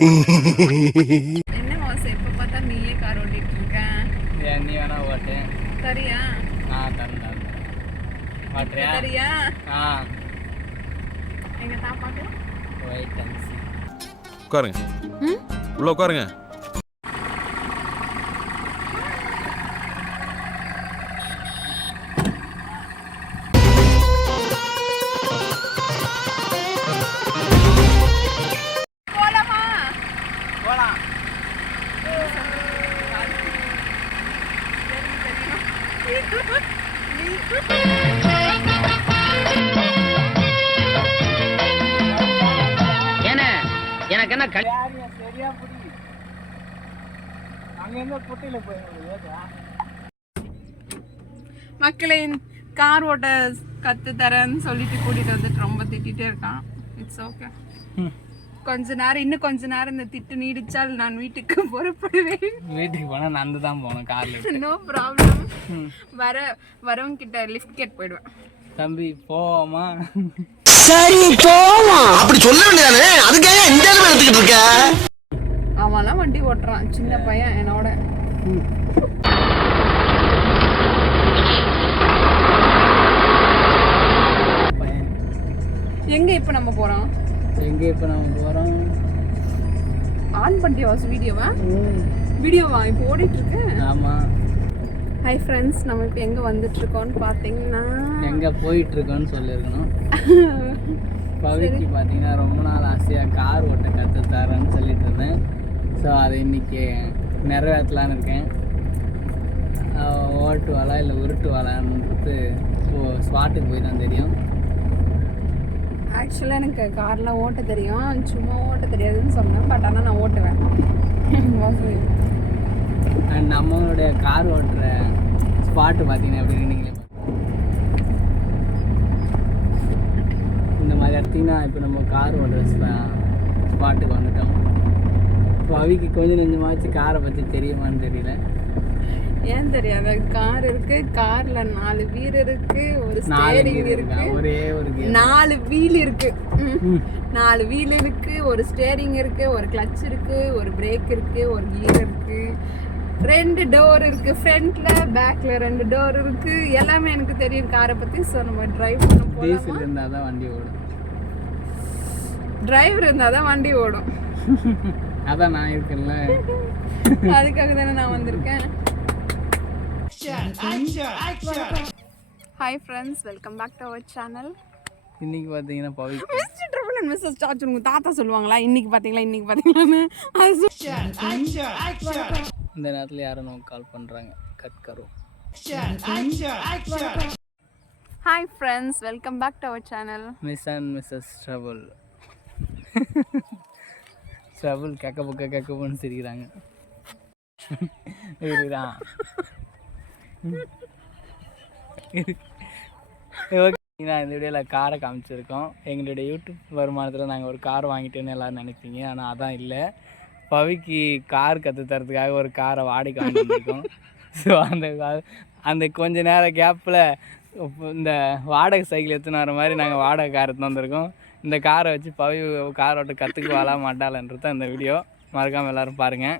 என்ன வாசம் எப்ப பார்த்தா நீயே கார் ஓட்டிட்டு இருக்க ஏன் நீ வேணா ஓட்டு. சரியா ஆ தரேன் ஓட்டுறியா? சரியா ஆ. எங்க தான் பார்க்கலாம் வெயிட் அண்ட் see. உட்காருங்க உள்ள உட்காருங்க. மக்களே கார் ஓட்ட கத்து தரேன்னு சொல்லிட்டு கூட்டிட்டு வந்துட்டு ரொம்ப திட்டிட்டே இருக்கான். இட்ஸ் ஓகே கொஞ்ச நேரம் இன்னும் கொஞ்ச நேரம் இந்த திட்டு நீடிச்சால் நான் வீட்டுக்கு புறப்படுவேன். வீட்டுக்கு போனால் நடந்து தான் போகணும் காரில் நோ ப்ராப்ளம் வர வரவங்க கிட்ட லிஃப்ட் கேட் போயிடுவேன். தம்பி போவோமா? அப்படி சொல்ல வேண்டியதானே? அதுக்காக இந்த எடுத்துக்கிட்டு இருக்க? அவன்லாம் வண்டி ஓட்டுறான். சின்ன பையன் என்னோட. எங்க இப்ப நம்ம போறோம்? எங்கே இப்போ நம்ம போகிறோம் ஆன் பண்ணிட்டியா வீடியோவா? வீடியோவா? இப்போ ஓடிட்டு இருக்கு ஆமாம் ஹை ஃப்ரெண்ட்ஸ் நம்ம இப்போ எங்க வந்துட்டு இருக்கோம்னு பாத்தீங்கன்னா எங்கே போயிட்டுருக்கோன்னு சொல்லியிருக்கணும். பவிக்கு பார்த்தீங்கன்னா ரொம்ப நாள் ஆசையாக கார் ஓட்ட கற்று தரேன்னு சொல்லிட்டு இருந்தேன். ஸோ அதை இன்னைக்கு நிறைவேற்றலான்னு இருக்கேன். ஓட்டுவாளா இல்லை உருட்டுவாளான்றது ஸ்பாட்டுக்கு போய் தான் தெரியும். ஆக்சுவலாக எனக்கு கார்லாம் ஓட்ட தெரியும். சும்மா ஓட்ட தெரியாதுன்னு சொன்னேன். பட் ஆனால் நான் ஓட்டுவேன். அண்ட் நம்மளுடைய கார் ஓட்டுற ஸ்பாட்டு பார்த்தீங்கன்னா எப்படி பாருங்க. இந்த மாதிரி எடுத்தீங்கன்னா இப்போ நம்ம கார் ஓட்டுற ஸ்பாட்டுக்கு வந்துட்டோம். இப்போ அவிக்கு கொஞ்சம் நெஞ்சமாச்சு காரை பற்றி தெரியுமான்னு தெரியல. ஏன் தெரியாத? கார் இருக்கு கார்ல நாலு வீல் இருக்கு ஒரு ஸ்டேரிங் இருக்கா? ஒரே ஒரு. நாலு வீல் இருக்கு. நாலு வீல் இருக்கு ஒரு ஸ்டேரிங் இருக்கு ஒரு கிளட்ச் இருக்கு ஒரு பிரேக் இருக்கு ஒரு கியர் இருக்கு. ரெண்டு டோர் இருக்கு ஃப்ரண்ட்ல பேக்ல ரெண்டு டோர் இருக்கு. எல்லாமே எனக்கு தெரியும் காரை பத்தி ஸோ நம்ம டிரைவ் பண்ண போலாமா? இருந்தால் தான் வண்டி ஓடும். டிரைவர் இருந்தால் தான் வண்டி ஓடும். அதான் நான் இருக்கேன்ல. அதுக்காக தானே நான் வந்திருக்கேன். Hi friends welcome back to our channel இன்னைக்கு பார்த்தீங்கன்னா Pavi mister triple and Mrs charge உங்க தாத்தா சொல்லுவாங்களா? இன்னைக்கு பாத்தீங்களா? இன்னைக்கு பாத்தீங்களான்னு? அது இந்த நேரத்தில் யாரும் நமக்கு கால் பண்ணுறாங்க cut Karo. Hi friends welcome back to our channel miss and Mrs trouble trouble கக்க பக்க கக்க சிரிக்கிறாங்க இதுதான் ஓகேங்களா இந்த வீடியோவில் காரை காமிச்சிருக்கோம். எங்களுடைய யூடியூப் வருமானத்தில் நாங்கள் ஒரு கார் வாங்கிட்டோன்னு எல்லோரும் நினைப்பீங்க. ஆனால் அதான் இல்லை. பவிக்கு கார் கற்று தரத்துக்காக ஒரு காரை வாடகை வாங்கியிருக்கோம் ஸோ அந்த அந்த கொஞ்ச நேரம் கேப்பில் இந்த வாடகை சைக்கிள் எடுத்துன்னு வர மாதிரி நாங்கள் வாடகை கார் எடுத்துன்னு வந்திருக்கோம். இந்த காரை வச்சு பவி கார் ஓட்ட கற்றுக்குவாளா மாட்டாளன்றது தான் இந்த வீடியோ மறக்காமல் எல்லோரும் பாருங்கள்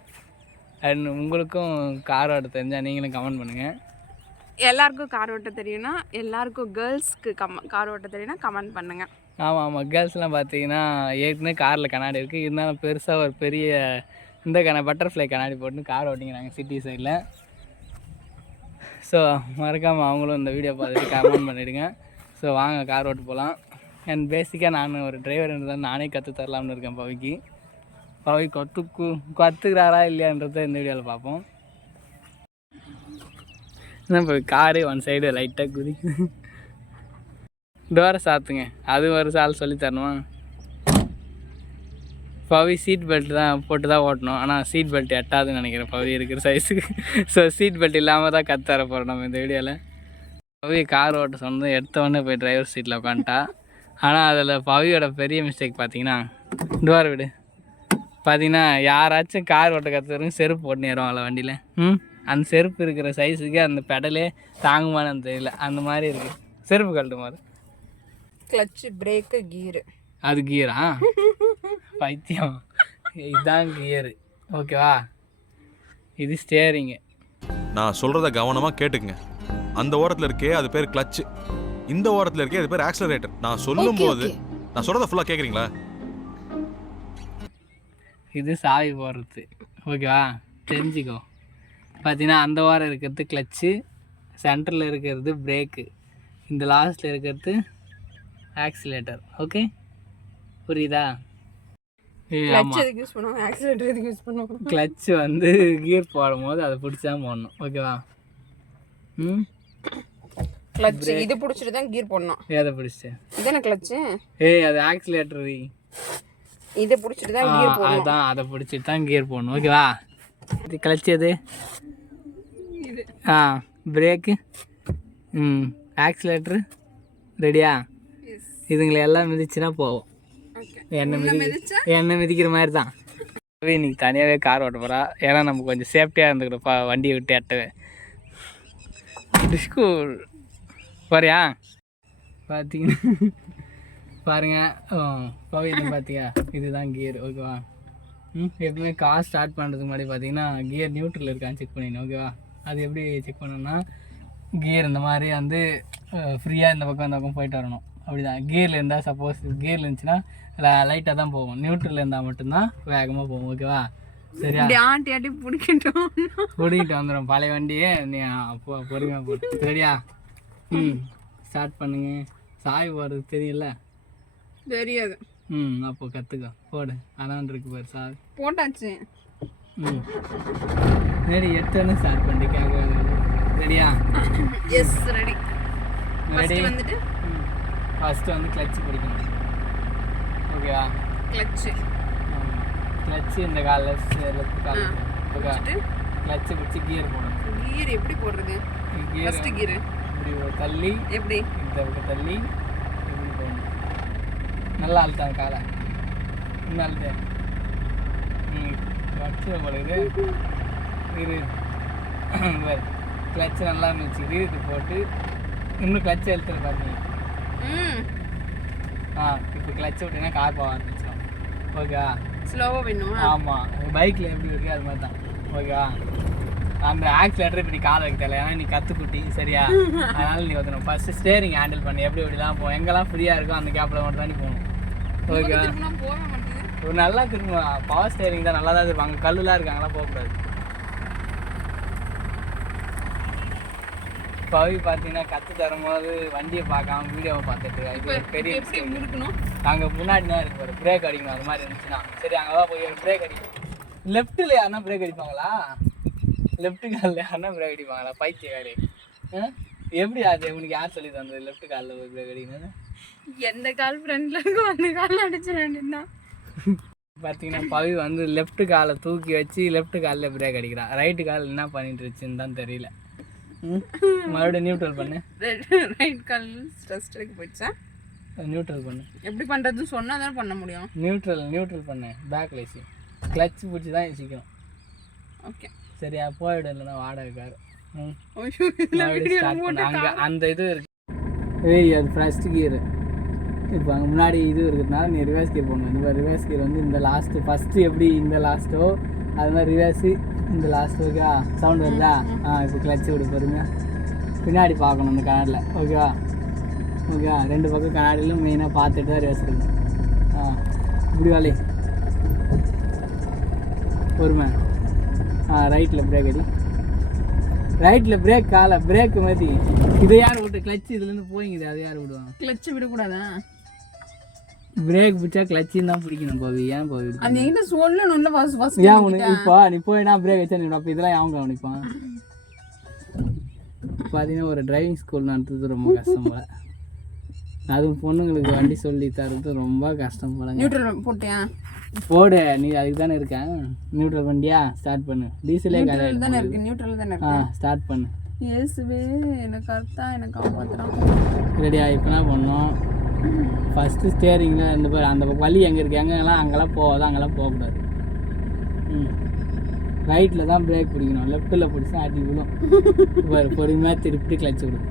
அண்ட் உங்களுக்கும் கார் ஓட்ட தெரிஞ்சால் நீங்களும் கமெண்ட் பண்ணுங்கள் எல்லாருக்கும் கார் ஓட்ட தெரியும்னா எல்லாருக்கும் கேர்ள்ஸ்க்கு கம் கார் ஓட்ட தெரியும்னா கமெண்ட் பண்ணுங்க. ஆமாம் ஆமாம் கேர்ள்ஸ்லாம் பார்த்தீங்கன்னா ஏற்கனவே காரில் கண்ணாடி இருக்குது இருந்தாலும் பெருசாக ஒரு பெரிய இந்த கண்ணா பட்டர்ஃப்ளை கண்ணாடி போட்டு கார் ஓட்டிங்கிறாங்க சிட்டி சைடில் ஸோ மறக்காமல் அவங்களும் இந்த வீடியோ பார்த்துட்டு கமெண்ட் பண்ணிவிடுங்க ஸோ வாங்க கார் ஓட்டு போகலாம் அண்ட் பேசிக்காக நான் ஒரு டிரைவர் இருந்தால் நானே கற்று தரலாம்னு இருக்கேன் பவிக்கு. பவி கற்றுக்கு கற்றுக்கிறாரா இல்லையான்றதை இந்த வீடியோவில் பார்ப்போம். என்ன இப்போ காரே ஒன் சைடு லைட்டாக குதி டோரை சாத்துங்க. அது ஒரு சால் சொல்லி தரணுமா? பவி சீட் பெல்ட் தான் போட்டு தான் ஓட்டணும். ஆனால் சீட் பெல்ட் எட்டாதுன்னு நினைக்கிறேன் பவி இருக்கிற சைஸுக்கு ஸோ சீட் பெல்ட் இல்லாமல் தான் கற்று தர போகிறோம் நம்ம இந்த வீடியோவில் பவி கார் ஓட்ட சொன்னது எடுத்த உடனே போய் டிரைவர் சீட்டில் உட்காந்துட்டா ஆனால் அதில் பவியோட பெரிய மிஸ்டேக் பார்த்தீங்கன்னா டோர் விடு. பார்த்தீங்கன்னா யாராச்சும் கார் ஓட்ட கற்றுறவங்க செருப்பு போட்டுன்னு ஏறுவாங்கள வண்டியில். ம்? அந்த செருப்பு இருக்கிற சைஸுக்கு அந்த பெடலே தாங்குமான்னு தெரியல. அந்த மாதிரி இருக்குது செருப்பு கழட்டும் போது கிளட்ச் பிரேக்கு கீரு அது கீரா பைத்தியம். இதுதான் கியரு ஓகேவா இது ஸ்டேரிங்கு நான் சொல்றத கவனமா கேட்டுக்குங்க. அந்த ஓரத்துல இருக்கே அது பேர் கிளட்ச் இந்த ஓரத்துல இருக்கே அது பேர் ஆக்சலரேட்டர் நான் சொல்லும்போது நான் சொல்றத ஃபுல்லா கேக்குறீங்களா? இது சாவி போடுறது. ஓகேவா தெரிஞ்சுக்கோ. பார்த்தீங்கன்னா அந்த வாரம் இருக்கிறது கிளச்சு சென்டரில் இருக்கிறது பிரேக்கு இந்த லாஸ்ட்டில் இருக்கிறது ஆக்சிலேட்டர் ஓகே புரியுதா? கிளட்ச் எதுக்கு யூஸ் பண்ணுவோம்? ஆக்சிலேட்டர் எதுக்கு யூஸ் பண்ணுவோம்? கிளச்சு வந்து கியர் போடும் போது அதை பிடிச்சி தான் போடணும் ஓகேவா ம்? கிளட்ச் இது பிடிச்சிட்டு தான் கியர் போடணும். எதை பிடிச்சி இதானே கிளட்ச் ஏய் அது ஆக்சிலேட்டர் இதை பிடிச்சிட்டு தான் கியர் போடணும். அதான் அதை பிடிச்சிட்டு தான் கியர் போடணும். ஓகேவா இது கிளச்சு எது? இது. ஆ பிரேக்கு ம் ஆக்சிலேட்ரு ரெடியா இதுங்களை எல்லாம் மிதிச்சுன்னா போகும் ஓகே எண்ணெய் மிதி? எண்ணெய் மிதிக்கிற மாதிரி தான். இன்னைக்கு தனியாகவே கார் ஓட்ட போகிறா ஏன்னா நம்ம கொஞ்சம் சேஃப்டியாக இருந்துக்கிட்டோம்ப்பா வண்டியை விட்டு எட்டவே. ஸ்கூல் போறியா பார்த்தீங்கன்னா பாருங்க பவியில் பார்த்தியா இதுதான் கியர் ஓகேவா ம் எப்பவுமே கார் ஸ்டார்ட் பண்ணுறதுக்கு முன்னாடி பார்த்தீங்கன்னா கியர் நியூட்ரல் இருக்கான்னு செக் பண்ணிடணும் ஓகேவா அது எப்படி செக் பண்ணணும்னா கியர் இந்த மாதிரி வந்து ஃப்ரீயாக இந்த பக்கம் இந்த பக்கம் போயிட்டு வரணும். அப்படிதான். கியரில் இருந்தால் சப்போஸ் கியரில் இருந்துச்சுன்னா லைட்டாக தான் போகும். நியூட்ரல் இருந்தால் மட்டும்தான் வேகமாக போகும் ஓகேவா சரியா? ஆட்டி ஆட்டி பிடிக்கிட்டோம் ஓடிக்கிட்டு வந்துடும் பழைய வண்டியே நீ அப்போ பொறுமையாக போட்டு சரியா? ம் ஸ்டார்ட் பண்ணுங்க. சாய் போகிறது தெரியல. தெரியாது. ம் அப்போ கற்றுக்கோ போடு. அதான் இருக்கு பாரு சாவி போட்டாச்சு. ம். ரெடி எடுத்தோன்னே ஸ்டார்ட் பண்ணி கேட்க ரெடியா? எஸ் ரெடி ரெடி வந்துட்டு? ஃபஸ்ட்டு வந்து கிளச்சு பிடிக்கணும். ஓகேவா கிளட்ச் கிளச்சு இந்த காலில் லெஃப்ட் கால் ஆ. ஓகே கிளச்சு பிடிச்சி கியர் போடணும். கியர் எப்படி போடுறது? ஃபர்ஸ்ட் கியர் தள்ளி எப்படி? இந்த பக்கம் தள்ளி போகணும் நல்லா அழுத்தான் காலை. இன்னும் அழுத்த ம் வச்சு பழகுது இரு. கிளச்சு நல்லா இருந்துச்சு. இது போட்டு. இன்னும் கிளச்சு எழுத்துற பாருங்க. ம். ஆ இப்போ கிளச்சு விட்டீங்கன்னா கார் போக ஆரம்பிச்சிடும் ஓகேவா ஸ்லோவாக வேணுமா ஆமாம் பைக்கில் எப்படி இருக்கு அது மாதிரி தான் ஓகேவா அந்த ஆக்சிலேட்டர் இப்படி காலை வைக்க தேவை ஏன்னா நீ கற்றுக்குட்டி சரியா? அதனால நீ வந்து ஃபர்ஸ்ட் ஸ்டேரிங் ஹேண்டில் பண்ணி. எப்படி எப்படிலாம் போ எங்கெல்லாம் ஃப்ரீயாக இருக்கோ அந்த கேப்பில் மட்டும் தான் நீ போகணும். ஓகேவா ஒரு நல்லா திரும்ப பவர் ஸ்டேரிங் தான் நல்லா தான் இருக்கும் அங்கே கல்லுலாம் இருக்காங்களா? போகக்கூடாது. பவி பார்த்தீங்கன்னா கற்று தரும்போது வண்டியை பார்க்காம வீடியோவை பார்த்துட்டு. இது ஒரு பெரிய அங்கே முன்னாடி தான் இருக்கு. ஒரு பிரேக் அடிக்கணும். அது மாதிரி இருந்துச்சுன்னா. சரி அங்கே தான் போய் ஒரு பிரேக் அடிக்கணும். லெஃப்ட்டில் யாருன்னா பிரேக் அடிப்பாங்களா? லெஃப்ட் காலில் யாருன்னா பிரேக் அடிப்பாங்களா? பைத்தியக்காரி? எப்படி அது உனக்கு யார் சொல்லி தந்தது? லெஃப்ட் காலில் பிரேக் அடிக்கணும்னு? எந்த கால் ஃப்ரெண்ட்ல இருக்கும் அந்த கால் அடிச்சிட வேண்டியதுதான் பார்த்தீங்கன்னா பவி வந்து லெஃப்ட் காலை தூக்கி வச்சு லெஃப்ட் காலில் பிரேக் அடிக்கிறா. ரைட்டு கால் என்ன பண்ணிட்டு இருச்சுன்னு தான் தெரியல? மறுபடியும் நியூட்ரல் பண்ணு. ரைட் கால் ஸ்ட்ரெஸ்டுக்கு போயிடுச்சா நியூட்ரல் பண்ணு. எப்படி பண்ணுறதுன்னு சொன்னால் தானே பண்ண முடியும். நியூட்ரல் நியூட்ரல் பண்ணு. பேக் லேசி கிளச் பிடிச்சி தான் யோசிக்கணும் ஓகே சரியா போயிடும் இல்லைன்னா வாடகை கார். அங்கே அந்த இது இருக்கு. ஏய் அது ஃபர்ஸ்ட் கியர் இப்போ அங்கே முன்னாடி இது இருக்கிறதுனால நீ ரிவர்ஸ் கியர் போடணும். இந்த ரிவர்ஸ் கியர் வந்து இந்த லாஸ்ட்டு ஃபஸ்ட்டு எப்படி இந்த லாஸ்ட்டோ அது மாதிரி ரிவர்ஸு இந்த லாஸ்ட் ஓகேவா சவுண்ட் வருதா? ஆ இப்போ கிளச்சு விடு பாருங்க. பின்னாடி பார்க்கணும் இந்த கண்ணாடியில் ஓகேவா ஓகேவா ரெண்டு பக்கம் கண்ணாடியிலும் மெயினாக பார்த்துட்டு தான் ரிவர்ஸ் எடுக்கணும் ஆ இப்படி வாலி பொறுமை. ஆ ரைட்டில் பிரேக் அடி. ரைட்டில் பிரேக் காலை பிரேக் மாதிரி. இதை யார் விட்டு கிளச்சு இதுலேருந்து போயிங்குது அதை யார் விடுவாங்க? கிளச்சு விடக்கூடாதா? பிரேக் பிடிச்சா கிளச்சின்னு தான் பிடிக்கணும் போவி ஏன் போவி அது என்கிட்ட சொல்லணும்ல ஃபர்ஸ்ட் ஃபர்ஸ்ட் ஏன் உனக்கு இப்போ நீ போயினா பிரேக் வச்சா நீ அப்போ இதெல்லாம் அவன் கவனிப்பான்? பார்த்தீங்கன்னா ஒரு டிரைவிங் ஸ்கூல் நடத்துறது ரொம்ப கஷ்டம் போல. அதுவும் பொண்ணுங்களுக்கு வண்டி சொல்லி தரது ரொம்ப கஷ்டம் போலங்க. நியூட்ரல் போட்டியா? போடு நீ அதுக்கு தானே இருக்கேன் நியூட்ரல் வண்டியா ஸ்டார்ட் பண்ணு. டீசலே நியூட்ரல் தானே இருக்கு. நியூட்ரல் தானே ஆ ஸ்டார்ட் பண்ணு. இயேசுவே எனக்கு கரெக்டா எனக்கு காப்பாத்துறான் ரெடியா இப்போ என்ன பண்ணோம் ஃபஸ்ட்டு ஸ்டேரிங்கில் ரெண்டு பேர் அந்த வழி எங்கே இருக்குது எங்கெல்லாம் அங்கெல்லாம் போகாது அங்கெல்லாம் போகக்கூடாது. ம். ரைட்டில் தான் பிரேக் பிடிக்கணும். லெஃப்ட்டில் பிடிச்சா அடி விழும். பொறுமையாக திருப்பி கிளச்சு விடும்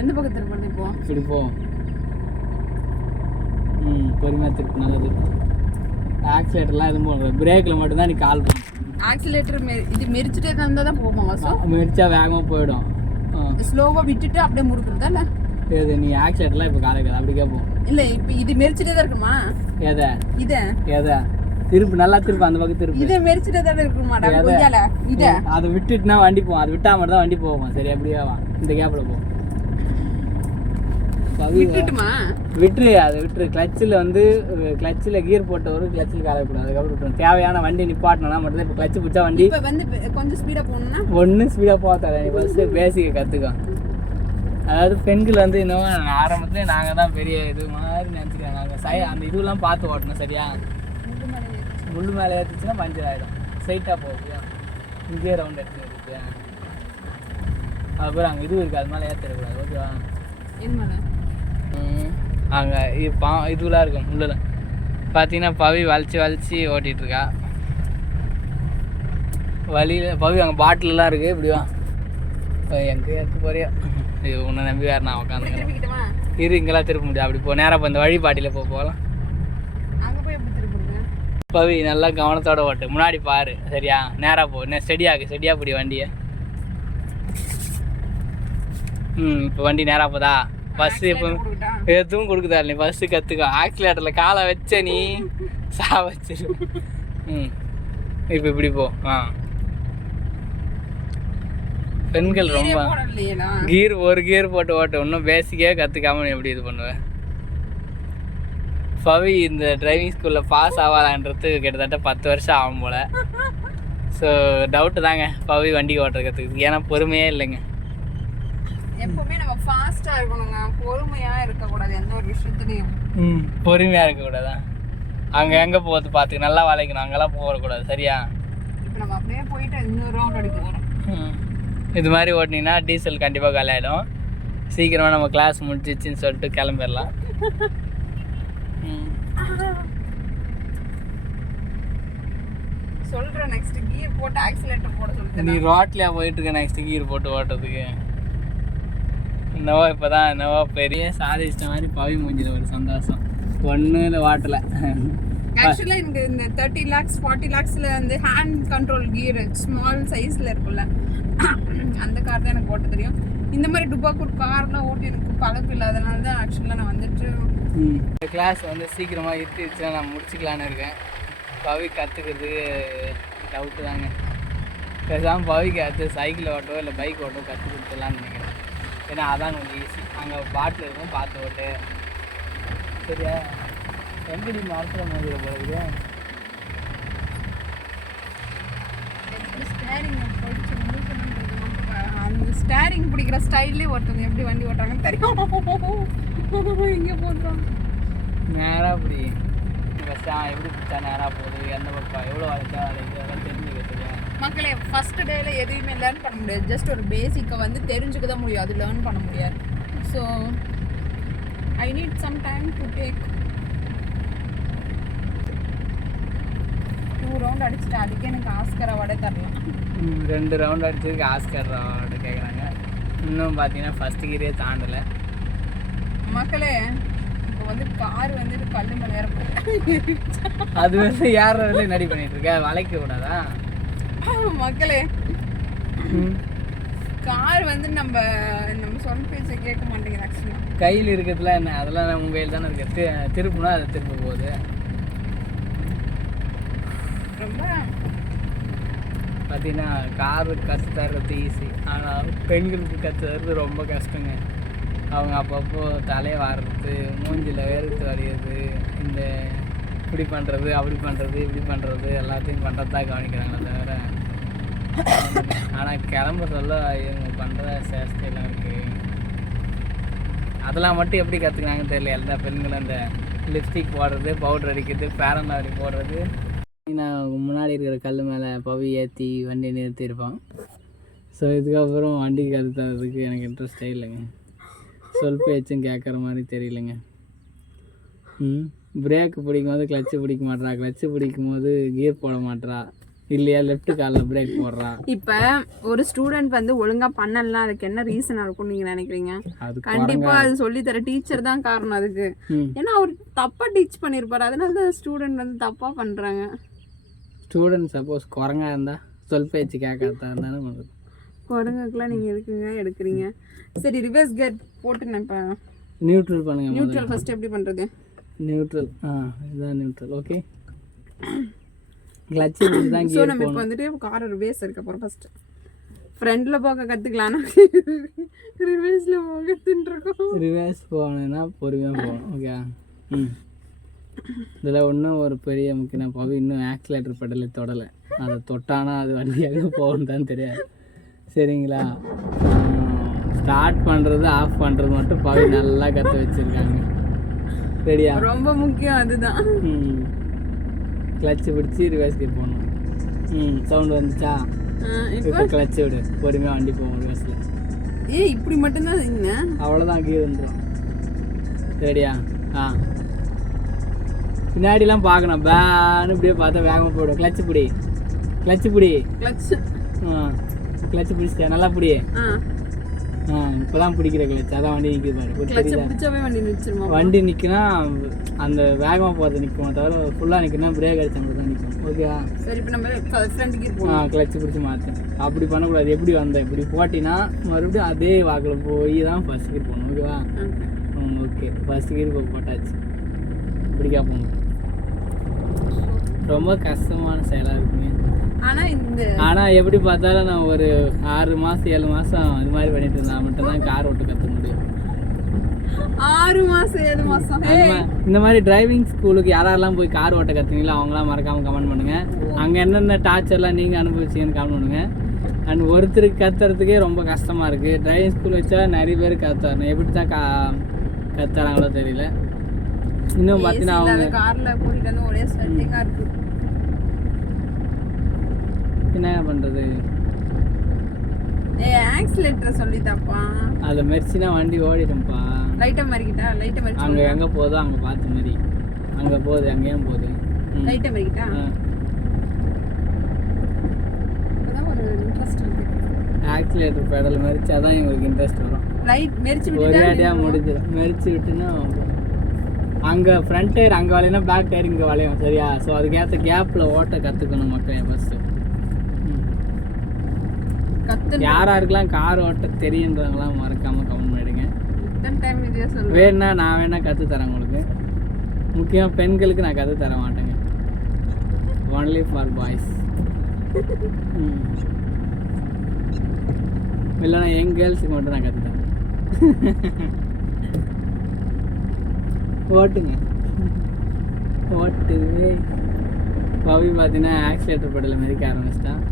எந்த பக்கத்துல பண்ணி இப்போ? இப்படி போ. ம் பொறுமையாக திருப்பி நல்லா திருப்பி ஆக்சிலேட்டர்லாம் எதுவும் போடுறது பிரேக்கில் மட்டும்தான் நீ கால் பண்ணணும் ஆக்சிலேட்டர் இது மெரிச்சிட்டே இருந்தால் தான் போகும் வாசு மெரிச்சா வேகமாக போயிடும். ஸ்லோவாக விட்டுட்டு அப்படியே முறுக்குறதா இல்லை? இது நீ ஆக்சிலேட்டர்லாம் இப்போ காலை வைக்காத அப்படி கேட்போம் இல்லை இப்போ இது மெரிச்சிட்டே தான் இருக்குமா? எதை? இதை? எதை? திருப்பு நல்லா திருப்பு அந்த பக்கம் திருப்பு. இதை மெரிச்சிட்டே தானே இருக்குமாடா இதை? அதை விட்டுட்டுனா வண்டி போகும் அது விட்டா மட்டும் தான் வண்டி போகும். சரி அப்படியே வா. இந்த கேப்பில் போ. பவி, விட்டுட்டுமா? விட்டுரு அதை விட்டுரு. கிளச்சில் வந்து கிளச்சில் கியர் போட்ட ஒரு கிளச்சில் கால கூடாது அதுக்கப்புறம் விட்டுரும் தேவையான வண்டி நிப்பாட்டணும்னா மட்டும் இப்போ கிளச்சு பிடிச்சா வண்டி இப்போ வந்து கொஞ்சம் ஸ்பீடாக போகணும்னா? ஒன்றும் ஸ்பீடாக போக தர நீ ஃபஸ்ட்டு பேசிக்கை கற்றுக்கோ அதாவது பெண்கள் வந்து இன்னும் ஆரம்பத்துலேயே நாங்கள் தான் பெரிய இது மாதிரி நினச்சிக்கிறோம் நாங்கள் சை அந்த இதுவெல்லாம் பார்த்து ஓட்டணும் சரியா? முள்ளு மேலே ஏற்றுச்சுன்னா பஞ்சர் ஆகிடும் ஸ்ட்ரைட்டாக போகுது இங்கேயே ரவுண்ட் எடுத்து இருக்கு. அப்புறம் அங்கே இது இருக்குது அது மேலே ஏற்றிடக்கூடாது ஓகேவா என்ன அங்கே இது பா இதுவெலாம் இருக்கும் உள்ளல. பார்த்தீங்கன்னா பவி வலிச்சு வலிச்சு ஓட்டிகிட்டு இருக்கா வழியில் பவி அங்கே பாட்டிலெலாம் இருக்குது இப்படி வா எங்கே இருக்க போறியா? இது உன்னை நம்பி வேறு நான் உட்காந்துக்கிறேன் திருப்பிக்கிட்டமா இரு இங்கெல்லாம் திருப்ப முடியாது. அப்படி போ நேராக இப்போ இந்த வழி பாட்டியில் போ போகலாம் பவி நல்லா கவனத்தோட ஓட்டு. முன்னாடி பாரு சரியா? நேராக போ. ஸ்டெடியாக்கு ஸ்டெடியாக பிடி வண்டியை. ம் இப்போ வண்டி நேராக போதா? இப்போ கொடுக்கிட்டா எதுவும் கொடுக்குதா நீ ஃபஸ்ட்டு கற்றுக்கோ ஆக்சிலேட்டரில் காலை வச்ச நீ சா வச்சிரு ம். இப்போ இப்படி போ. ஆ. பெண்கள் ரொம்ப கீர் ஒரு கீர் போட்டு ஓட்டு. இன்னும் பேசிக்கே கற்றுக்காம நீ எப்படி இது பண்ணுவேன் பவி இந்த டிரைவிங் ஸ்கூலில் பாஸ் ஆகலான்றது கிட்டத்தட்ட பத்து வருஷம் ஆகும் போல். ஸோ டவுட்டு தாங்க. பவி வண்டி ஓட்டுறது கற்றுக்கு ஏன்னா பொறுமையே இல்லைங்க. எப்பவுமே நம்ம ஃபாஸ்டா இருக்கணுங்க. பொறுமையா இருக்கக்கூடாது எந்த ஒரு விஷயத்துலையும். ம் பொறுமையாக இருக்கக்கூடாதா? அங்கே எங்கே போகிறது பார்த்துக்க நல்லா வளைக்கணும் அங்கெல்லாம் போகக்கூடாது சரியா? இப்போ நம்ம அப்படியே போயிட்டு இன்னொரு ரவுண்ட் அடிக்க போகிறோம் ம். இது மாதிரி ஓட்டினீங்கன்னா டீசல் கண்டிப்பாக காலியாயிடும். சீக்கிரமாக நம்ம கிளாஸ் முடிச்சிச்சின்னு சொல்லிட்டு கிளம்பிடலாம். ம். சொல்றேன் நெக்ஸ்ட் கியர் போட்டு ஆக்சிலேட்டர் போட சொல்லிட்டு நீ ரோட்லையா போயிட்டு இருக்க நெக்ஸ்ட் கீர் போட்டு ஓட்டுறதுக்கு? என்னவோ இப்போ தான் என்னவோ பெரிய சாதிச்சிட்ட மாதிரி பவி மூஞ்சில ஒரு சந்தோஷம். ஒன்றும் வாட்டலை. ஆக்சுவலாக எனக்கு இந்த தேர்ட்டி லேக்ஸ் ஃபார்ட்டி லேக்ஸில் வந்து ஹேண்ட் கண்ட்ரோல் கியர் ஸ்மால் சைஸில் இருக்குல்ல அந்த கார் தான் எனக்கு ஓட்ட தெரியும். இந்த மாதிரி டுபாக்கூர் கார்லாம் ஓட்டி எனக்கு பழக்கம் இல்லாதனால தான் ஆக்சுவலாக நான் வந்துட்டு இந்த கிளாஸ் வந்து சீக்கிரமாக இருட்டுச்சுன்னா நான் முடிச்சுக்கலான்னு இருக்கேன். பவி கற்றுக்கிறதுக்கு டவுட்டு தாங்க. பேசாமல் பவிக்கு அடுத்து சைக்கிள் ஓட்டோ இல்லை பைக் ஓட்டோ கற்றுக் கொடுத்துடலான்னு நினைக்கிறேன். ஏன்னா அதான் கொஞ்சம் ஈஸி அங்கே பாட்டில் இருக்கும் பார்த்து ஓட்டு. சரியா? எங்கடி மரத்தில் மோதிர போகிறது ஸ்டேரிங் பிடிக்கிற ஸ்டைல்லே ஒருத்தவங்க எப்படி வண்டி ஓட்டுறாங்கன்னு தெரியும். இங்கே போடுறோம் நேராக இப்படி ஃபஸ்ட்டு எப்படி பிடிச்சா நேராக போகுது? எந்த பக்கம்? எவ்வளோ வளைச்சா வளைக்குது அதெல்லாம் சரியா மக்களே ஃபர்ஸ்ட் டேல எதுவுமே லேர்ன் பண்ண முடியாது. ஜஸ்ட் ஒரு பேசிக்கை வந்து தெரிஞ்சுக்க தான் முடியும். அது லேர்ன் பண்ண முடியாது. So I need some time to take two round அடிச்சுட்டு அதுக்கே எனக்கு ஆஸ்கர் அவார்டே தரலாம் ரெண்டு ரவுண்ட் அடிச்சதுக்கு ஆஸ்கர் அவார்டு கேட்குறாங்க இன்னும் பார்த்தீங்கன்னா ஃபஸ்ட் கீரே தாண்டலை. மக்களே இப்போ வந்து கார் வந்துட்டு கல்லு மேலே ஏற. அது வந்து யார் வந்து நடி பண்ணிட்டு இருக்க? வளைக்க கூடாதா? மக்களே. கார் வந்து நம்ம நம்ம சொல் பேச்சை கேட்க மாட்டேங்குது கையில் இருக்கிறதுல என்ன? அதெல்லாம் நம்ம கையில் தானே இருக்கு. திருப்புனா அது திருப்ப போகுது ரொம்ப பார்த்தீங்கன்னா காரு கற்று தர்றது ஈஸி ஆனால் பெண்களுக்கு கற்று தர்றது ரொம்ப கஷ்டங்க. அவங்க அப்பப்போ தலையை வாடுறது மூஞ்சில் வேர்த்து வரையிறது இந்த இப்படி பண்ணுறது அப்படி பண்ணுறது இப்படி பண்ணுறது எல்லாத்தையும் பண்ணுறது தான் கவனிக்கிறாங்களே தவிர ஆனால் கிளம்ப சொல்ல இவங்க பண்ணுற சேஷ்டையெல்லாம் இருக்குது அதெல்லாம் மட்டும் எப்படி கற்றுக்கினாங்கன்னு தெரியல. எல்லா பெண்களும் அந்த லிப்ஸ்டிக் போடுறது பவுடர் அடிக்கிறது பேரன் லவ்லி போடுறது நான் முன்னாடி இருக்கிற கல் மேலே பவி ஏற்றி வண்டி நிறுத்தியிருப்பான் ஸோ இதுக்கப்புறம் வண்டி கற்றுறதுக்கு எனக்கு இன்ட்ரெஸ்டே இல்லைங்க. சொல் பேச்சும் கேட்குற மாதிரி தெரியலங்க. ம்? பிரேக்கு பிடிக்கும் போது கிளச்சு பிடிக்க மாட்றா. கிளச்சு பிடிக்கும் போது கியர் போட மாட்றா. இல்லையா? லெஃப்ட் காலில் பிரேக் போடுறா இப்ப ஒரு ஸ்டூடெண்ட் வந்து ஒழுங்கா பண்ணலாம் அதுக்கு என்ன ரீசனா இருக்கும் நீங்க நினைக்கிறீங்க? கண்டிப்பா அது சொல்லி தர டீச்சர் தான் காரணம் அதுக்கு. ஏன்னா அவர் தப்பா டீச் பண்ணிருப்பாரு. அதனால தான் ஸ்டூடெண்ட் வந்து தப்பா பண்றாங்க. ஸ்டூடெண்ட் சப்போஸ் குரங்கா இருந்தா சொல் பேச்சு கேட்காதா இருந்தானே பண்ணுறது குரங்குக்கெல்லாம் நீங்க எதுக்குங்க எடுக்கிறீங்க? சரி ரிவர்ஸ் கேட் போட்டு நான் இப்போ. நியூட்ரல் பண்ணுங்க. நியூட்ரல் ஃபர்ஸ்ட் எப்படி பண்றது? நியூட்ரல் ஆ இதுதான் நியூட்ரல் ஓகே கிளச்சு தான் ஸோ கியர் நம்ம இப்போ வந்துட்டு கார் ரிவேஸ் இருக்க போகிறோம் ஃபர்ஸ்ட் ஃப்ரண்ட்ல போக கற்றுக்கலாம் ரிவேஸில் போக கற்றுட்டுருக்கோம் ரிவர்ஸ் போகணுன்னா பொறுமையாக போகணும் ஓகே ம். இதில் இன்னும் ஒரு பெரிய முக்கியம் பவி இன்னும் ஆக்சிலேட்டர் பெடலை தொடலை. அதை தொட்டானா அது வண்டியாக போகணும் தான் தெரியாது. சரிங்களா? ஸ்டார்ட் பண்ணுறது ஆஃப் பண்ணுறது மட்டும் பவி நல்லா கற்று வச்சுருக்காங்க. ரெடியா ரொம்ப முக்கியம் அதுதான். கிளச்சு பிடிச்சி ரிவர்ஸ் கீர் போகணும் ம் சவுண்ட் வந்துச்சா? இப்போ கிளச்சு விடு. பொறுமையாக வண்டி போகும் ரிவர்ஸில் ஏ இப்படி மட்டும்தான் என்ன அவ்வளோதான் கீழே வந்துடும் ரெடியா ஆ. பின்னாடிலாம் பார்க்கணும். பேன்னு இப்படியே பார்த்தா வேகமாக போடும் கிளச்சு பிடி. கிளச்சு பிடி. கிளச் ஆ. கிளச்சு பிடிச்சிட்டேன். நல்லா பிடி. ஆ. ஆ இப்போ தான் பிடிக்கிற கிளச் அதான் வண்டி நிற்கிது பாரு. வண்டி நிற்கினா அந்த வேகமாக போகிறது நிற்கும் தவிர ஃபுல்லாக நிற்கினா பிரேக் அடிச்சா மட்டும் தான் நிற்கும் ஓகேவா சரி இப்போ நம்ம ஆ கிளச்சு பிடிச்சி மாற்று அப்படி பண்ணக்கூடாது. எப்படி வந்த இப்படி போட்டினா மறுபடியும் அதே வாக்கில் போய் தான் ஃபஸ்ட் கீர் போகணும் ஓகேவா ஓகே. ஃபஸ்ட் கீர் போட்டாச்சு. இப்படிக்கா போகணும். ரொம்ப கஷ்டமான செயலாக இருக்குங்க இந்த ஆனால் எப்படி பார்த்தாலும் நான் ஒரு ஆறு மாதம் ஏழு மாதம் இது மாதிரி பண்ணிட்டு இருந்தா மட்டும்தான் கார் ஓட்ட கற்றுக்க முடியும். ஆறு மாசம் ஏழு மாசம். இந்த மாதிரி டிரைவிங் ஸ்கூலுக்கு யாரெல்லாம் போய் கார் ஓட்ட கற்றுங்களோ அவங்களாம் மறக்காமல் கமெண்ட் பண்ணுங்கள் அங்கே என்னென்ன டார்ச்சர்லாம் நீங்கள் அனுபவிச்சீங்கன்னு கமெண்ட் பண்ணுங்கள் அண்ட் ஒருத்தருக்கு கத்துறதுக்கே ரொம்ப கஷ்டமாக இருக்குது டிரைவிங் ஸ்கூல் வச்சா நிறைய பேர் கற்றுறணும் எப்படி தான் கா கத்துறாங்களோ தெரியல. இன்னும் பார்த்தீங்கன்னா அவங்க கார்ல கூட்டிட்டு வந்து ஒரே ஸ்வெட்டிங்கா இருக்கு என்ன பண்ணுறது ஏ ஆக்சிலேட்டர் சொல்லித்தாப்பா. அதை மெரிச்சினா வண்டி ஓடிடும்ப்பா. லைட்டை மறிக்கிட்டா? லைட்டை மறிச்சு அங்கே எங்கே போதோ அங்கே பார்த்த மாதிரி. அங்கே போகுது அங்கேயும் போகுது. ம். லைட்டை மறிக்கிட்டா? ஆ. இப்பதான் ஒரு இன்ட்ரெஸ்ட் இருக்கு ஆக்சிலேட்டர் பெடல் மெரிச்சா தான் எங்களுக்கு இன்ட்ரெஸ்ட் வரும். லைட் மெரிச்சு ஒரே விட்டுட்டா அடியாக முடிஞ்சிடும். மெரிச்சு விட்டுன்னா அங்கே ஃப்ரண்ட் டயர் அங்கே வளையினா பேக் டயர் இங்கே வளையும் சரியா? ஸோ அதுக்கேற்ற கேப்பில் ஓட்ட கற்றுக்கணும் மக்களே ஃபஸ்ட்டு யாராருக்கெல்லாம் கார் ஓட்ட தெரியுன்றவங்களாம் மறக்காமல் கமெண்ட் பண்ணிடுங்க. வேணும்னா நான் வேணா கற்று தரேன் உங்களுக்கு. முக்கியம் பெண்களுக்கு நான் கற்று தர மாட்டேங்க. ஒன்லி ஃபார் பாய்ஸ் இல்லைன்னா என் கேர்ள்ஸுக்கு மட்டும் நான் கற்று தரேன். ஓட்டுங்க. ஓட்டுவே பவி பார்த்தீங்கன்னா ஆக்சிலேட்டர் படல மிதிக்க ஆரம்பிச்சிட்டான்.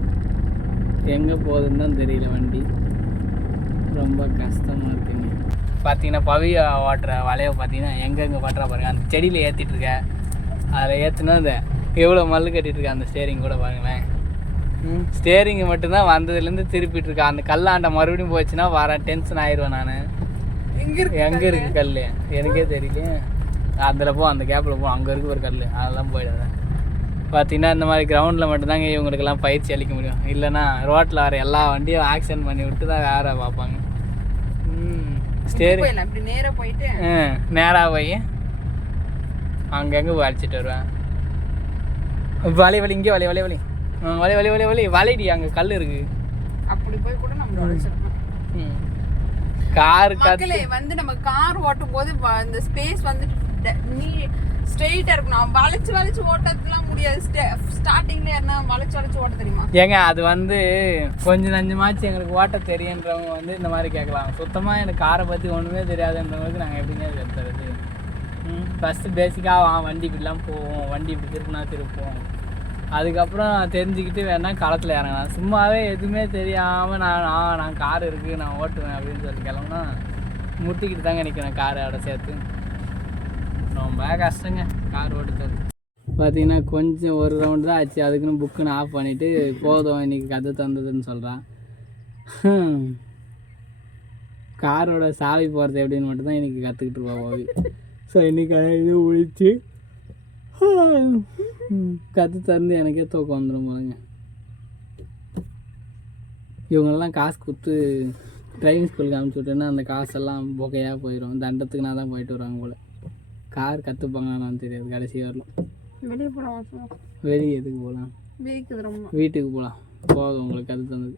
எங்கே போகுதுன்னு தான் தெரியல வண்டி. ரொம்ப கஷ்டமாக இருக்குங்க. பார்த்தீங்கன்னா பவி ஓட்டுற வலையை பார்த்தீங்கன்னா எங்கெங்கே பட்டுறா பாருங்க. அந்த செடியில் ஏற்றிட்டு இருக்க. அதில் ஏற்றுனா அந்த எவ்வளோ மல்லு கட்டிட்டு இருக்க அந்த ஸ்டேரிங் கூட பாருங்களேன். ஸ்டேரிங் மட்டும்தான் வந்ததுலேருந்து திருப்பிட்டு இருக்கா. அந்த கல்லாண்ட மறுபடியும் போச்சுன்னா வரேன் டென்ஷன் ஆயிடுவேன் நான். எங்க இருக்கு எங்கே இருக்கு கல் எனக்கே தெரியல அதில் போ அந்த கேப்பில் போ. அங்கே இருக்கு ஒரு கல் அதெல்லாம் போயிடுவேன் பார்த்தீங்கன்னா இந்த மாதிரி கிரவுண்டில் மட்டும்தாங்க இவங்களுக்கெல்லாம் பயிற்சி அளிக்க முடியும். இல்லைன்னா ரோட்டில் வர எல்லா வண்டியும் ஆக்சிடென்ட் பண்ணி விட்டு தான் வேற பார்ப்பாங்க. ஸ்டேரிங் போயிடலாம். இப்படி நேரா போயிட்டு நேராக போய் அங்கங்கே அடிச்சிட்டு வருவேன். வலி வலி இங்கே வலி வலி வலி. வலி வலி வலி வலி. வலிடி அங்கே கல் இருக்கு. அப்படி போய் கூட நம்ம கார் வந்து நம்ம கார் ஓட்டும் போது இந்த ஸ்பேஸ் வந்து ட- நீ ஸ்ட்ரெயிட்டா இருக்கணும். வளைச்சு வளைச்சு ஓட்டத்துலாம் முடியாது. ஸ்டார்டிங்ல என்ன வளைச்சு வளைச்சு ஓட்ட தெரியுமா? ஏங்க அது வந்து கொஞ்சம் நஞ்சமாச்சு எங்களுக்கு ஓட்ட தெரியுன்றவங்க வந்து இந்த மாதிரி கேட்கலாம். சுத்தமாக எனக்கு காரை பற்றி ஒன்றுமே தெரியாதுன்றவங்களுக்கு நாங்கள் எப்படிங்க எடுத்துறது ஃபஸ்ட்டு பேசிக்காக வண்டி இப்படிலாம் போவோம். வண்டி இப்படி திருப்பினா திருப்போம் அதுக்கப்புறம் தெரிஞ்சுக்கிட்டு வேணா களத்தில் இறங்கலாம். சும்மாவே எதுவுமே தெரியாமல் நான் நான் நான் கார் இருக்குது நான் ஓட்டுவேன் அப்படின்னு சொல்லி கிளம்புனா முட்டிக்கிட்டு தாங்க நிற்கிறேன் காரோட சேர்த்து. ரொம்ப கஷ்டங்க கார் ஓட்டுறது. பார்த்தீங்கன்னா கொஞ்சம் ஒரு ரவுண்டு தான் ஆச்சு. அதுக்குன்னு புக்குன்னு ஆஃப் பண்ணிவிட்டு போதும் இன்னைக்கு கதை தந்ததுன்னு சொல்கிறான் காரோட சாவி போகிறது எப்படின்னு மட்டும் தான் இன்றைக்கி கற்றுக்கிட்டு இருப்பா ஸோ இன்றைக்கி இது ஒழிச்சு கற்று தந்து எனக்கே தூக்கம் வந்துடும் போலங்க. இவங்களெல்லாம் காசு கொடுத்து டிரைவிங் ஸ்கூலுக்கு அனுப்பிச்சி விட்டேன்னா அந்த காசெல்லாம் புகையாக போயிடும் தண்டத்துக்கு நான் தான் போயிட்டு வருவாங்க போல். கார் கற்றுப்பாங்கன்னு தெரியாது கடைசி வரலாம். வெளியே போகலாம் வெளியே எதுக்கு போகலாம் வீட்டுக்கு போகலாம் போதும் உங்களுக்கு கற்று தந்தது.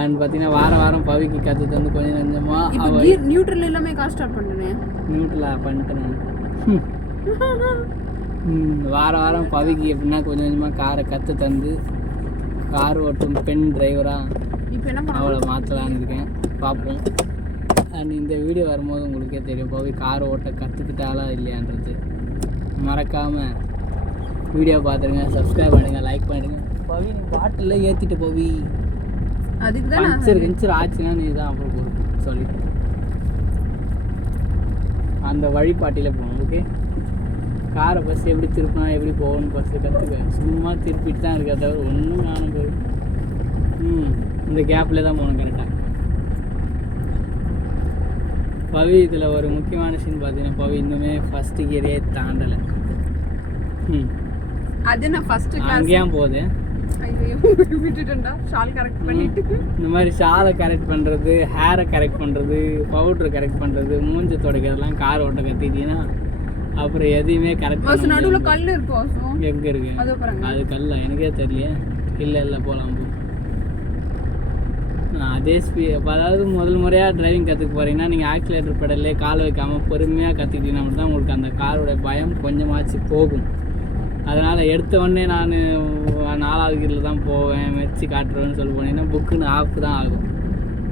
அண்ட் பார்த்தீங்கன்னா வாரம் வாரம் பவிக்கு கற்று தந்து கொஞ்சம் கொஞ்சமாக அவள் நியூட்ரல் எல்லாமே கார் ஸ்டார்ட் பண்ணுறேன் நியூட்ரலாக பண்ணிட்டேன் வாரம் வாரம் பவிக்கு எப்படின்னா கொஞ்சம் கொஞ்சமாக காரை கற்று தந்து கார் ஓட்டும் பெண் டிரைவராக இப்போ என்ன பண்ண அவளை மாற்றலான்னு இருக்கேன். பார்ப்போம் அண்ட் இந்த வீடியோ வரும்போது உங்களுக்கே தெரியும் பவி கார் ஓட்ட கற்றுக்கிட்டாலா இல்லையான்றது. மறக்காமல் வீடியோ பார்த்துருங்க சப்ஸ்கிரைப் பண்ணுங்கள் லைக் பண்ணுங்கள் பவி நீ பாட்டில் ஏற்றிட்டு பவி. அதுக்கு தான் பஞ்சர் கிஞ்சர் ஆச்சுன்னா நீ தான் அப்புறம் பொறுப்பு சொல்லிட்டு அந்த வழிபாட்டியில் போகணும் ஓகே காரை ஃபஸ்ட் எப்படி திருப்பினா எப்படி போகணும்னு ஃபஸ்ட்டு கற்றுக்க சும்மா திருப்பிட்டு தான் இருக்கா தவிர ஒன்றும் நானும் போய் ம் இந்த கேப்பில் தான் போகணும் கரெக்டாக பவி இதில் ஒரு முக்கியமான சீன் பார்த்தீங்கன்னா பவி இன்னுமே ஃபஸ்ட்டு கியரே தாண்டலை. ம் அது நான் ஃபர்ஸ்ட் கிளாஸ் அங்கேயும் விட்டுட்டேன்டா. ஷால் கரெக்ட் பண்ணிட்டு. இந்த மாதிரி ஷாலை கரெக்ட் பண்ணுறது ஹேரை கரெக்ட் பண்ணுறது பவுட்ரு கரெக்ட் பண்ணுறது மூஞ்ச துடைக்கிறதெல்லாம் கார் ஓட்ட கத்திட்டீங்கன்னா அப்புறம் எதையுமே கரெக்ட் பண்ண நடுவுல கல் இருக்கு வாசம் எங்கே இருக்கு? அது கல்ல? எனக்கே தெரியல. இல்லை இல்லை போகலாம் போ. அதே ஸ்பீ அதாவது முதல் முறையாக டிரைவிங் கற்றுக்க போகிறீங்கன்னா நீங்கள் ஆக்சிலேட்டர் பெடல்லே கால் வைக்காமல் பொறுமையாக கற்றுக்கிட்டீங்கன்னா மட்டும் தான் உங்களுக்கு அந்த காரோட பயம் கொஞ்சமாச்சு போகும். அதனால் எடுத்த உடனே நான் நாலாவது கீரில் தான் போவேன் மெச்சு காட்டுறேன்னு சொல்லி போனீங்கன்னா புக்குன்னு ஆஃப் தான் ஆகும்.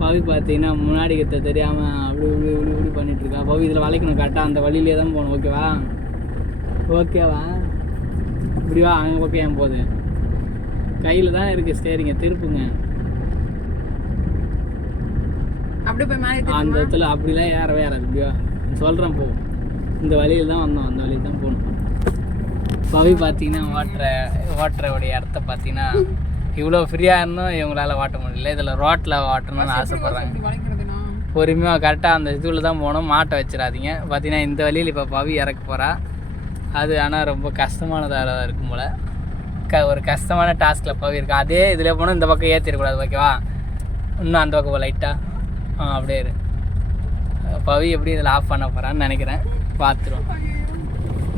பவி பார்த்தீங்கன்னா முன்னாடி கிட்ட தெரியாமல் அப்படி இப்படி இப்படி இப்படி பண்ணிகிட்ருக்கா பவி இதில் வளைக்கணும் கரெக்டாக அந்த வழியிலே தான் போகணும் ஓகேவா ஓகேவா இப்படிவா அங்கே ஓகே ஏன் போகுது கையில் தான் இருக்குது ஸ்டேரிங்க திருப்புங்க. அப்படியே போய் மேலே அந்த இடத்துல அப்படிலாம் ஏறவே ஏறாது இப்படியா சொல்கிறேன் போ. இந்த வழியில் தான் வந்தோம் அந்த வழியில் தான் போகணும் பவி பார்த்தீங்கன்னா ஓட்டுற ஓட்டுறவுடைய இடத்த பார்த்தீங்கன்னா இவ்வளோ ஃப்ரீயாக இருந்தும் இவங்களால ஓட்ட முடியல. இதில் ரோட்டில் ஓட்டணும்னு ஆசைப்பட்றாங்க. பொறுமையாக கரெக்டாக அந்த இதுவில் தான் போகணும் மாட்டை வச்சிடாதீங்க. பார்த்தீங்கன்னா இந்த வழியில் இப்போ பவி இறக்க போகிறா அது ஆனால் ரொம்ப கஷ்டமானதாக இருக்கும் போல். க ஒரு கஷ்டமான டாஸ்கில் பவி இருக்கு. அதே இதில் போனால் இந்த பக்கம் ஏற்றிடக்கூடாது ஓகேவா இன்னும் அந்த பக்கம் லைட்டாக அப்படியே இரு. பவி எப்படி இதில் ஆஃப் பண்ண போகிறான்னு நினைக்கிறேன். பார்த்துருவோம்.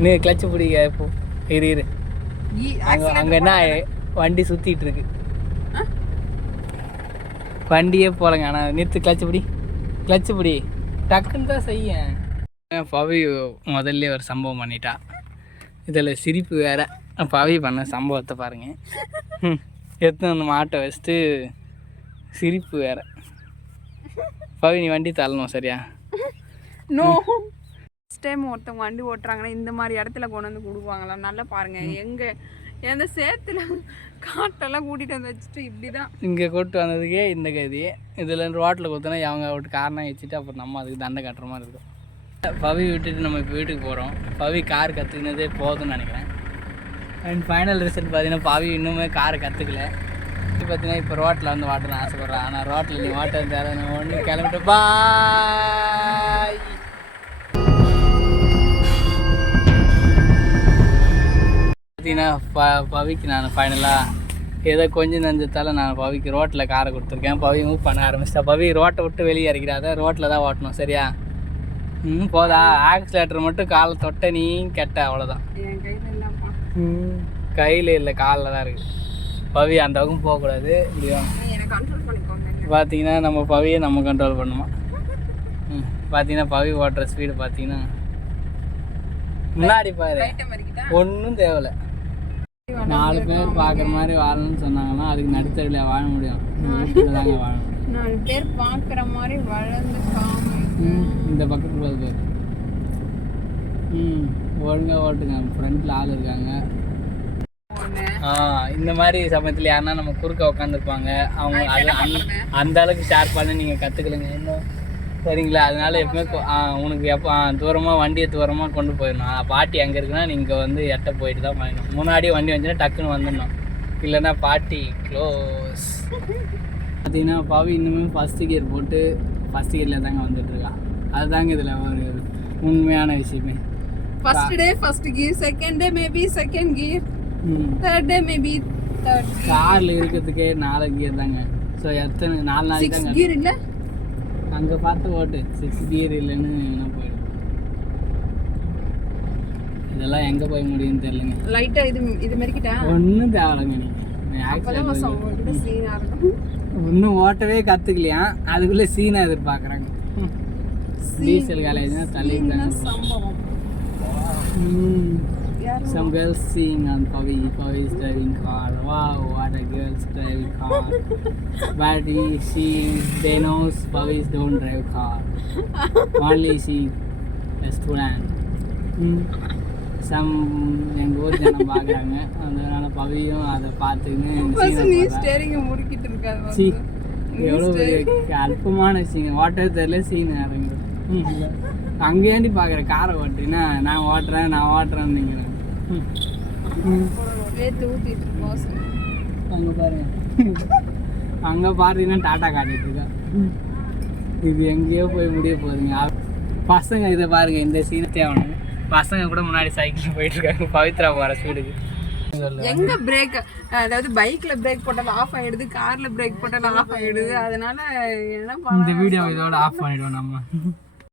நீ கிளச்சு பிடிக்க இப்போ? இரு இரு. அங்கே அங்கே என்ன வண்டி சுற்றிட்டு இருக்கு. வண்டியே போகலங்க ஆனால் நிறுத்து கிளச்சு பிடி. கிளச்சு பிடி. டக்குன்னு தான் செய்ய பவி முதல்ல ஒரு சம்பவம் பண்ணிட்டா. இதில் சிரிப்பு வேற. பவி பண்ண சம்பவத்தை பாருங்க. ம், எடுத்துன்னு மாட்டை வச்சுட்டு சிரிப்பு வேற. பவி நீ வண்டி தள்ளணும் சரியா? நோ ஃபஸ்ட் டைம் ஒருத்தவங்க வண்டி ஓட்டுறாங்கன்னா இந்த மாதிரி இடத்துல கொண்டு வந்து கொடுப்பாங்களா? நல்லா பாருங்க. எங்க எந்த சேத்துல காட்டெல்லாம் கூட்டிட்டு வந்து வச்சுட்டு இப்படிதான். இங்கே கூட்டு வந்ததுக்கே இந்த கதி. இதில் ரோட்டில் கொடுத்தனா அவங்க விட்டு காரணம் வச்சுட்டு அப்புறம் நம்ம அதுக்கு தண்டை கட்டுற மாதிரி இருக்கும். பவி விட்டுட்டு நம்ம இப்போ வீட்டுக்கு போகிறோம் பவி கார் கற்றுக்கினதே போதும்னு நினைக்கிறேன். அண்ட் ஃபைனல் ரிசல்ட் பார்த்தீங்கன்னா பவி இன்னுமே காரை கற்றுக்கல இது பார்த்தீங்கன்னா இப்போ ரோட்டில் வந்து வாட்டணும்னு ஆசைப்பட்றேன். ஆனால் ரோட்டில் நீ வாட்ட தேவை நான் ஒன்று கிளம்பிட்டு பாய் பார்த்தீங்கன்னா ப பவிக்கு நான் ஃபைனலாக ஏதோ கொஞ்சம் நஞ்சத்தால் நான் பவிக்கு ரோட்டில் காரை கொடுத்துருக்கேன். பவி மூவ் பண்ண ஆரம்பிச்சிட்டா. பவி ரோட்டை விட்டு வெளியே இறக்கிறாத ரோட்டில் தான் ஓட்டணும் சரியா? ம் போதா? ஆக்சிலேட்டர் மட்டும் காலை தொட்ட நீ கெட்ட அவ்வளோதான் கையில் இல்லை காலில் தான் இருக்குது பவி அந்த பக்கம் போகக்கூடாது பண்ணிக்கோங்க. பார்த்தீங்கன்னா நம்ம பவியை நம்ம கண்ட்ரோல் பண்ணுமா? ம் பார்த்தீங்கன்னா பவி ஓட்டுற ஸ்பீடு பார்த்தீங்கன்னா முன்னாடி பாரு ஒன்றும் தேவையில்ல. நாலு பேர் பார்க்குற மாதிரி வாழணும்னு சொன்னாங்கன்னா அதுக்கு நடுத்தரில் வாழ முடியும். தாங்க வாழ முடியும். நாலு பேர் பார்க்குற மாதிரி வளர்ந்து இந்த பக்கத்தில் பேர் ம் ஒழுங்காக ஓட்டுங்க. ஃப்ரண்ட்டில் ஆள் இருக்காங்க. இந்த மாதிரி சமயத்தில் யாருன்னா நம்ம குறுக்க உட்காந்துருப்பாங்க அவங்க அது அந்த- அளவுக்கு ஷேர் பண்ண நீங்கள் கற்றுக்கலங்க இன்னும் சரிங்களா? அதனால எப்பவுமே உனக்கு எப்போ தூரமாக வண்டியை தூரமாக கொண்டு போயிடணும். பாட்டி அங்கே இருக்குன்னா நீங்கள் வந்து எட்ட போயிட்டு தான் பண்ணணும் முன்னாடியே வண்டி வந்துச்சுன்னா டக்குன்னு வந்துடணும். இல்லைன்னா பாட்டி க்ளோஸ் பார்த்தீங்கன்னா பாவி இன்னுமே ஃபஸ்ட்டு கியர் போட்டு ஃபஸ்ட் கியரில் தாங்க வந்துட்டு இருக்கா. அதுதாங்க இதில் ஒரு உண்மையான விஷயமே. First day first gear second day maybe second gear third day maybe third காரில் இருக்கிறதுக்கே நாலு கியர் தாங்க. ஸோ எத்தனை நாலு நாளைக்கு சிக்ஸ் தான் கியர் இல்ல? அங்கே பார்த்து ஓட்டு. சிக்ஸ் கியர் இல்லைன்னு வேணா போயிடும் இதெல்லாம் எங்கே போய் முடியும்னு தெரியலங்க. லைட்டா இது இது மாதிரிக்கிட்டா ஒன்றும் தேவையில்லைங்க நீ அப்பதான் ஆக்சிடென்ட் உங்ககிட்ட சீனா இருக்கும் இன்னும் ஓட்டவே கற்றுக்கலையா அதுக்குள்ளே சீனை எதிர்பார்க்குறாங்க. டீசல் காலேஜ்னா தள்ளி சீனா சம்பவம். Some girls seeing on Pavi, Pavi is driving car. Wow, what a girl's driving car. but he, she, they knows Pavis don't drive car. Only she, a student. Hmm. Some எங்கள் ஊர் ஜனம் பார்க்குறாங்க அதனால பவியும் அதை scene நீ ஸ்டேரிங்க முறுக்கிட்டு இருக்காது சீ எவ்வளோ அல்பமான சீன் ஓட்டவே தெரியல சீன் இறங்குது அங்கேயாண்டி பார்க்குற காரை ஓட்டினா நான் ஓட்டுறேன் நான் ஓட்டுறேன்னு நினைக்கிறேன் அங்கே பாருங்க அங்கே பார்த்தீங்கன்னா டாட்டா காட்டிட்டு இருக்கா. இது எங்கேயோ போய் முடிய போகுதுங்க. பசங்க இதை பாருங்க இந்த சீனை தேவணும் பசங்க கூட முன்னாடி சைக்கிள் போயிட்டு இருக்காங்க. பவித்ரா போகிற ஸ்பீடுக்கு எங்க பிரேக் அதாவது பைக்ல பிரேக் போட்டாலும் ஆஃப் ஆயிடுது கார்ல பிரேக் போட்டாலும் ஆஃப் ஆயிடுது. அதனால என்ன இந்த வீடியோ இதோட ஆஃப் பண்ணிடுவோம் நம்ம.